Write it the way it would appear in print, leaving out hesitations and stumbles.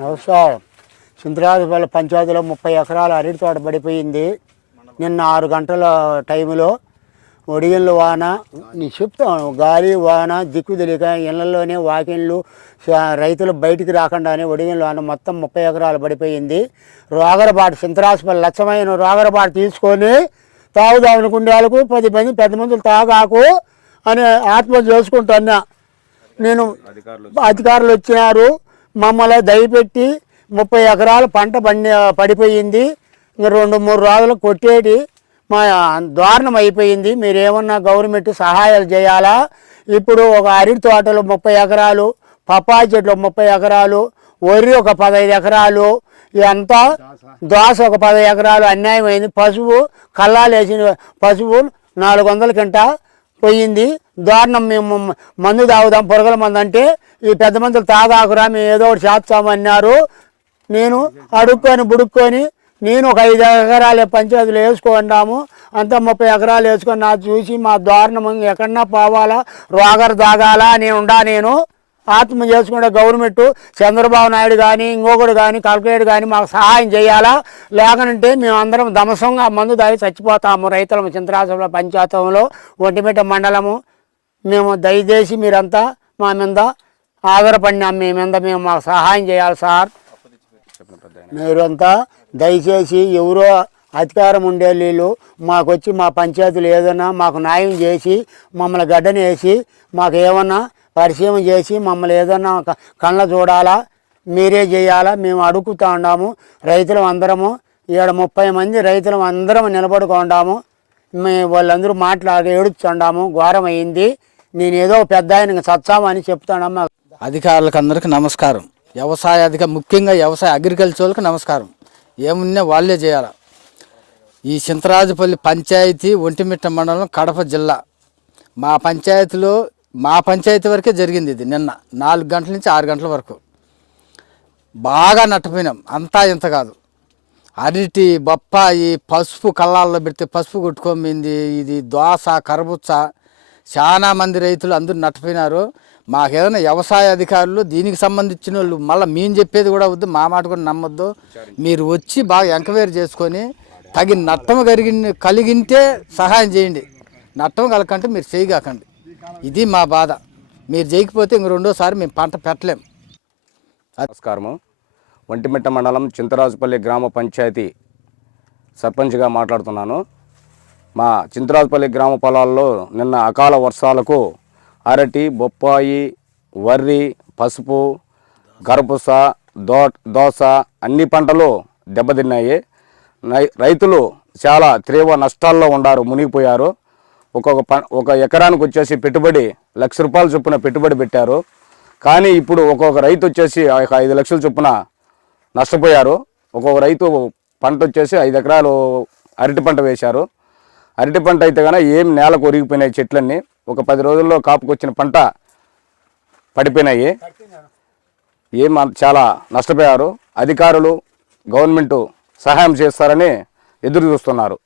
నమస్కారం. సింతరాజుపల్లి పంచాయతీలో 30 ఎకరాల అరటి తోట పడిపోయింది. నిన్న 6 గంటల టైంలో ఒడిగళ్ళు వాన, నేను చెప్తాను, గాలి వాన దిక్కు తెలియక ఇళ్లలోనే వాకిళ్ళు, రైతులు బయటికి రాకుండానే ఒడిగళ్ళు వాన మొత్తం 30 ఎకరాలు పడిపోయింది. రోగరబాటు సింతరాజుపల్లి లక్షమైన రోగరబాటు తీసుకొని తాగుదామని కుండేళ్ళకు 10 మంది పెద్ద మందులు తాగాకు అని ఆత్మహత్య చేసుకుంటున్నా. నేను అధికారులు వచ్చినారు, మమ్మల్ని దయపెట్టి 30 ఎకరాలు పంట పడిపోయింది. ఇంకా 2-3 రోజులు కొట్టేటి మా దారుణం అయిపోయింది. మీరేమన్నా గవర్నమెంట్ సహాయాలు చేయాలా? ఇప్పుడు ఒక అరటి తోటలు 30 ఎకరాలు, పప్పాయి చెట్లు 30 ఎకరాలు, వరి ఒక 15 ఎకరాలు, ఇదంతా దోస ఒక 10 ఎకరాలు అన్యాయమైంది. పసుపు కల్లాలేసిన పసుపు 400 కింట పోయింది. దారుణం. మేము మందు తాగుదాం, పొరగల మందు అంటే ఈ పెద్ద మందులు తాగాకురా, మేము ఏదో ఒకటి చేస్తామన్నారు. నేను అడుక్కొని బుడుక్కొని నేను ఒక 5 ఎకరాలు పంచాయతీలు వేసుకున్నాము. అంతా 30 ఎకరాలు వేసుకొని నాకు చూసి మా దారుణం ఎక్కడన్నా పోవాలా, రోగరు దాగాలా అని నేను ఆత్మ చేసుకుంటే గవర్నమెంట్ చంద్రబాబు నాయుడు కానీ ఇంకొకడు కానీ కలెక్టరేట్ కానీ మాకు సహాయం చేయాలా. లేకనంటే మేము అందరం దమసంగా మందు దాగి చచ్చిపోతాము. రైతులము సింతరాజుపల్లి పంచాయతీలో ఒంటిమిట్ట మండలము. మేము దయచేసి మీరంతా మా మీద ఆధారపడినాం. మీ మీద మేము మాకు సహాయం చేయాలి సార్. మీరంతా దయచేసి ఎవరో అధికారం ఉండే వీళ్ళు మాకు వచ్చి మా పంచాయతీలు ఏదైనా మాకు న్యాయం చేసి మమ్మల్ని గడ్డనేసి మాకు ఏమన్నా పరిచయం చేసి మమ్మల్ని ఏదన్నా కళ్ళ చూడాలా, మీరే చేయాలా. మేము అడుగుతూ ఉన్నాము. రైతులం అందరము 30 మంది రైతులం అందరం నిలబడుకుంటాము. వాళ్ళందరూ మాట్లాడి ఏడుచుండాము. ఘోరం అయింది. నేను ఏదో పెద్ద ఆయన చచ్చామని చెప్తానమ్మా. అధికారులకు అందరికీ నమస్కారం. ముఖ్యంగా వ్యవసాయ అగ్రికల్చర్లకు నమస్కారం. ఏమున్నా వాళ్ళే చేయాలి. ఈ సింతరాజుపల్లి పంచాయతీ ఒంటిమిట్ట మండలం కడప జిల్లా మా పంచాయతీ వరకే జరిగింది. ఇది నిన్న 4 గంటల నుంచి 6 గంటల వరకు బాగా నట్టపోయినాం. అంతా ఇంత కాదు. అరటి, బొప్పాయి, పసుపు కళ్ళాల్లో పెడితే పసుపు కొట్టుకోమింది. ఇది దోస, కరబుచ్చ, చాలా మంది రైతులు అందరూ నట్టపోయినారు. మాకేదైనా వ్యవసాయ అధికారులు దీనికి సంబంధించిన వాళ్ళు మళ్ళీ మేము చెప్పేది కూడా వద్దు, మా మాట కూడా నమ్మొద్దు. మీరు వచ్చి బాగా ఎంక్వైరీ చేసుకొని తగిన నట్టం కలిగింటే సహాయం చేయండి. నట్టం కలకంటే మీరు చేయగాకండి. ఇది మా బాధ. మీరు చేయకపోతే ఇంక రెండోసారి మేము పంట పెట్టలేం. నమస్కారము. ఒంటిమిట్ట మండలం చింతరాజుపల్లి గ్రామ పంచాయతీ సర్పంచ్గా మాట్లాడుతున్నాను. మా చింతరాజుపల్లి గ్రామ పొలాల్లో నిన్న అకాల వర్షాలకు అరటి, బొప్పాయి, వర్రి, పసుపు, గరపుస, దోస అన్ని పంటలు దెబ్బతిన్నాయి. రైతులు చాలా తీవ్ర నష్టాల్లో ఉన్నారు, మునిగిపోయారు. ఒక ఎకరానికి వచ్చేసి పెట్టుబడి ₹1,00,000 చొప్పున పెట్టుబడి పెట్టారు. కానీ ఇప్పుడు ఒక్కొక్క రైతు వచ్చేసి 5 లక్షల చొప్పున నష్టపోయారు. ఒక్కొక్క రైతు పంట వచ్చేసి 5 ఎకరాలు అరటి పంట వేశారు. అరటి పంట అయితే కనుక ఏం నేలకు ఒరిగిపోయినాయి చెట్లన్నీ. ఒక 10 రోజుల్లో కాపుకొచ్చిన పంట పడిపోయినాయి. చాలా నష్టపోయారు. అధికారులు, గవర్నమెంటు సహాయం చేస్తారని ఎదురు చూస్తున్నారు.